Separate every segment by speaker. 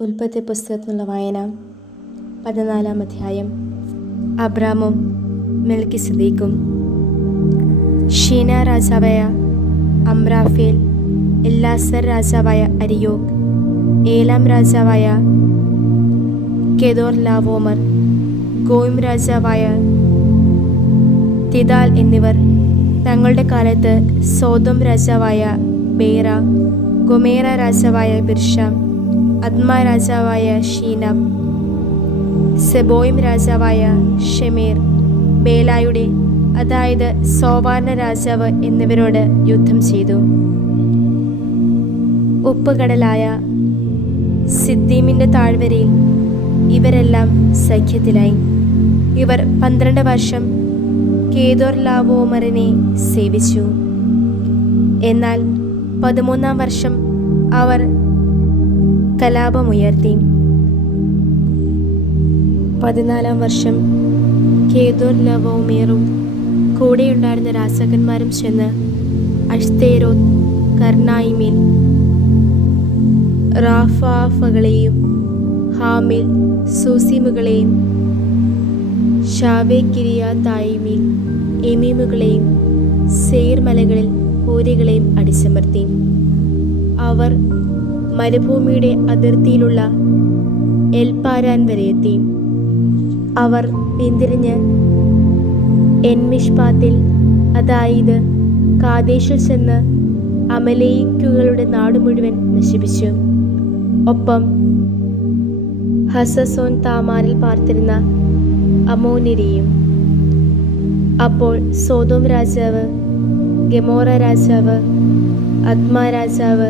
Speaker 1: ഉൽപ്പത്തി പുസ്തകത്തിനുള്ള വായന. പതിനാലാം അധ്യായം. അബ്രാമും മെൽക്കി സദീഖും ഷീന രാജാവായ അമ്രാഫേൽ എല്ലാസർ രാജാവായ അരിയോക് ഏലാം രാജാവായ കെദോർ ലാവോമർ ഗോയിം രാജാവായ തിദാൽ എന്നിവർ. തങ്ങളുടെ കാലത്ത് സോതം രാജാവായ ബേറ ഗൊമേറ രാജാവായ ബിർഷ അദ്മ രാജാവായ ഷീനബ് സെബോയിം രാജാവായ ഷെമീർ ബേലായുടെ അതായത് സോവാന രാജാവ് എന്നിവരോട് യുദ്ധം ചെയ്തു. ഉപ്പുകടലായ സിദ്ദീമിന്റെ താഴ്വരയിൽ ഇവരെല്ലാം സഖ്യത്തിലായി. ഇവർ പന്ത്രണ്ട് വർഷം കേദോർ ലാവോമറിനെ സേവിച്ചു. എന്നാൽ പതിമൂന്നാം വർഷം അവർ കലാപമുയർത്തി. പതിനാലാം വർഷം കേദോർ ലവോമേറും കൂടെയുണ്ടായിരുന്ന രാസകന്മാരും ചെന്ന് അഷ്തേരോത്ത് കർണായിമിൽ റാഫാഫകളെയും ഹാമിൽ സൂസിമുകളെയും ഷാവേക്കിരിയാതായിമിൽ എമീമുകളെയും സെയ്ർ മലകളിൽ ഊരികളെയും അടിച്ചമർത്തി. അവർ മരുഭൂമിയുടെ അതിർത്തിയിലുള്ള എൽപാരാൻ വരെ എത്തി. അവർ പിന്തിരിഞ്ഞ് എൻമിഷ്പാത്തിൽ അതായത് കാദേശിൽ ചെന്ന് അമലേക്കുകളുടെ നാട് മുഴുവൻ നശിപ്പിച്ചു. ഒപ്പം ഹസസോൻ താമാരിൽ പാർത്തിരുന്ന അമോനിരെയും അപ്പോൾ സോതോം രാജാവ് ഗമോറ രാജാവ് അത്മ രാജാവ്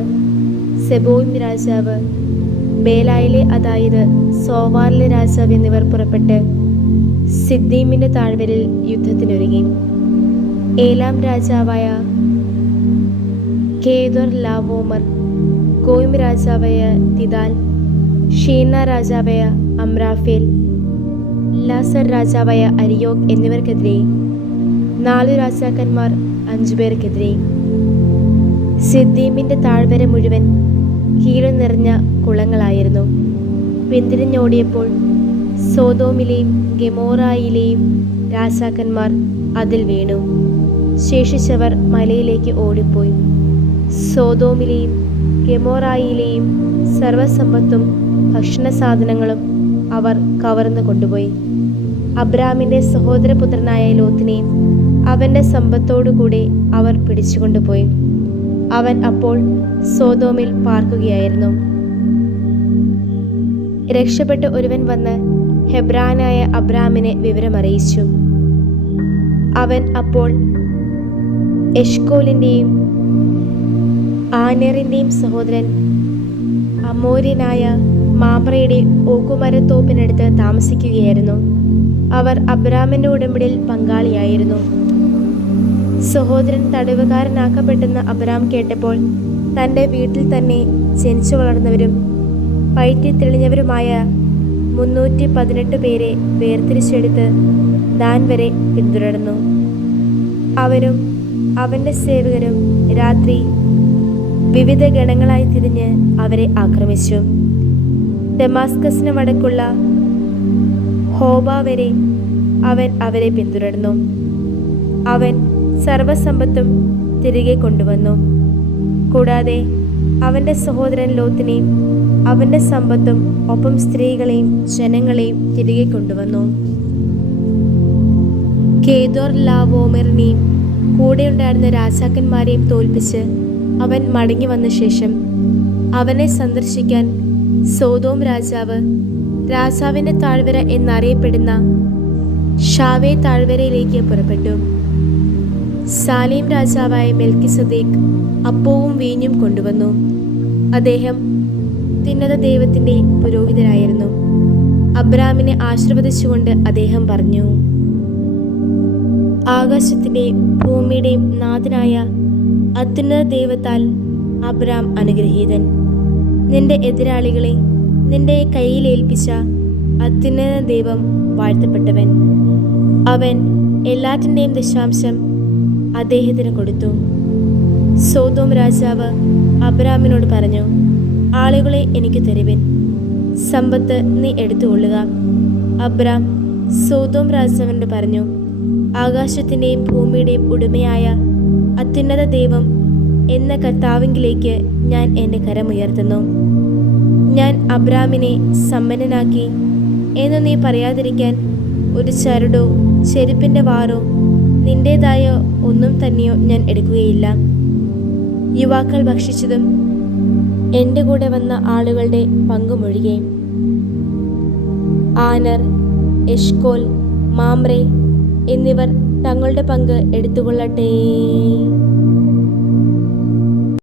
Speaker 1: സെബോയിം രാജാവ് ബേലായിലെ അതായത് സോവാറിലെ രാജാവ് എന്നിവർ പുറപ്പെട്ട് സിദ്ദീമിന്റെ താഴ്വരയിൽ യുദ്ധത്തിനൊരുങ്ങി. ഏലാം രാജാവായ കേദർ ലാവോമർ കോയിം രാജാവായ തിദാൽ ഷീന രാജാവായ അമ്രാഫേൽ ലാസർ രാജാവായ അരിയോക് എന്നിവർക്കെതിരെ നാലു രാജാക്കന്മാർ അഞ്ചുപേർക്കെതിരെ. സിദ്ദീമിന്റെ താഴ്വര മുഴുവൻ കീഴു നിറഞ്ഞ കുളങ്ങളായിരുന്നു. പിന്തിരിഞ്ഞോടിയപ്പോൾ സോതോമിലെയും ഗെമോറായിലെയും രാജാക്കന്മാർ അതിൽ വീണു. ശേഷിച്ചവർ മലയിലേക്ക് ഓടിപ്പോയി. സോതോമിലെയും ഗെമോറായിലെയും സർവസമ്പത്തും ഭക്ഷണ സാധനങ്ങളും അവർ കവർന്നു കൊണ്ടുപോയി. അബ്രാമിന്റെ സഹോദരപുത്രനായ ലോത്തിനെയും അവന്റെ സമ്പത്തോടുകൂടി അവർ പിടിച്ചുകൊണ്ടുപോയി. അവൻ അപ്പോൾ സോതോമിൽ പാർക്കുകയായിരുന്നു. രക്ഷപ്പെട്ട ഒരുവൻ വന്ന് ഹെബ്രാനായ അബ്രാമിനെ വിവരമറിയിച്ചു. അവൻ അപ്പോൾ എഷ്കോലിന്റെയും ആനറിന്റെയും സഹോദരൻ അമോര്യനായ മാമ്രയുടെ ഓക്കുമരത്തോപ്പിനടുത്ത് താമസിക്കുകയായിരുന്നു. അവർ അബ്രാമിന്റെ ഉടമ്പടിയിൽ പങ്കാളിയായിരുന്നു. സഹോദരൻ തടവുകാരനാക്കപ്പെട്ടെന്ന് അബ്രാം കേട്ടപ്പോൾ തന്റെ വീട്ടിൽ തന്നെ ജനിച്ചു വളർന്നവരും പയറ്റി തെളിഞ്ഞവരുമായ മുന്നൂറ്റി പതിനെട്ട് പേരെ വേർതിരിച്ചെടുത്ത് ദാൻ വരെ പിന്തുടർന്നു. അവരും അവന്റെ സേവകരും രാത്രി വിവിധ ഗണങ്ങളായി തിരിഞ്ഞ് അവരെ ആക്രമിച്ചു. ഡെമാസ്കസിന് വടക്കുള്ള ഹോബ വരെ അവൻ അവരെ പിന്തുടർന്നു. അവൻ സർവസമ്പത്തും തിരികെ കൊണ്ടുവന്നു. കൂടാതെ അവന്റെ സഹോദരൻ ലോത്തിനെയും അവന്റെ സമ്പത്തും ഒപ്പം സ്ത്രീകളെയും ജനങ്ങളെയും തിരികെ കൊണ്ടുവന്നു. കേദോർ ലാവോമറിനെയും കൂടെയുണ്ടായിരുന്ന രാജാക്കന്മാരെയും തോൽപ്പിച്ച് അവൻ മടങ്ങി വന്ന ശേഷം അവനെ സന്ദർശിക്കാൻ സോതോം രാജാവ് രാജാവിന്റെ താഴ്വര എന്നറിയപ്പെടുന്ന ഷാവേ താഴ്വരയിലേക്ക് പുറപ്പെട്ടു. സാലേം രാജാവായ മെൽക്കി സദീഖ് അപ്പവും വീഞ്ഞും കൊണ്ടുവന്നു. അദ്ദേഹം തിന്നത ദൈവത്തിന്റെ പുരോഹിതനായിരുന്നു. അബ്രാമിനെ ആശീർവദിച്ചുകൊണ്ട് അദ്ദേഹം പറഞ്ഞു ആകാശത്തിന്റെയും ഭൂമിയുടെയും നാഥനായ അത്യുന്നത ദൈവത്താൽ അബ്രാം അനുഗ്രഹീതൻ. നിന്റെ എതിരാളികളെ നിന്റെ കയ്യിലേൽപ്പിച്ച അത്യുന്നത ദൈവം വാഴ്ത്തപ്പെട്ടവൻ. അവൻ എല്ലാറ്റിന്റെയും ദശാംശം അദ്ദേഹത്തിന് കൊടുത്തു. സോതോം രാജാവ് അബ്രാമിനോട് പറഞ്ഞു ആളുകളെ എനിക്ക് തരുവിൻ. സമ്പത്ത് നീ എടുത്തുകൊള്ളുക. അബ്രാം സോതോം രാജാവിനോട് പറഞ്ഞു ആകാശത്തിന്റെയും ഭൂമിയുടെയും ഉടമയായ അത്യുന്നത ദൈവം എന്ന കർത്താവിങ്കിലേക്ക് ഞാൻ എന്റെ കരമുയർത്തുന്നു ഞാൻ അബ്രാമിനെ സമ്പന്നനാക്കി. എന്ന് നീ പറയാതിരിക്കാൻ ഒരു ചരടോ ചെരുപ്പിന്റെ വാറോ നിന്റേതായോ ഒന്നും തന്നെയോ ഞാൻ എടുക്കുകയില്ല. യുവാക്കൾ ഭക്ഷിച്ചതും എന്റെ കൂടെ വന്ന ആളുകളുടെ പങ്കുമൊഴികെ. ആനർ എഷ്കോൽ മാമ്രെ എന്നിവർ തങ്ങളുടെ പങ്ക് എടുത്തുകൊള്ളട്ടെ.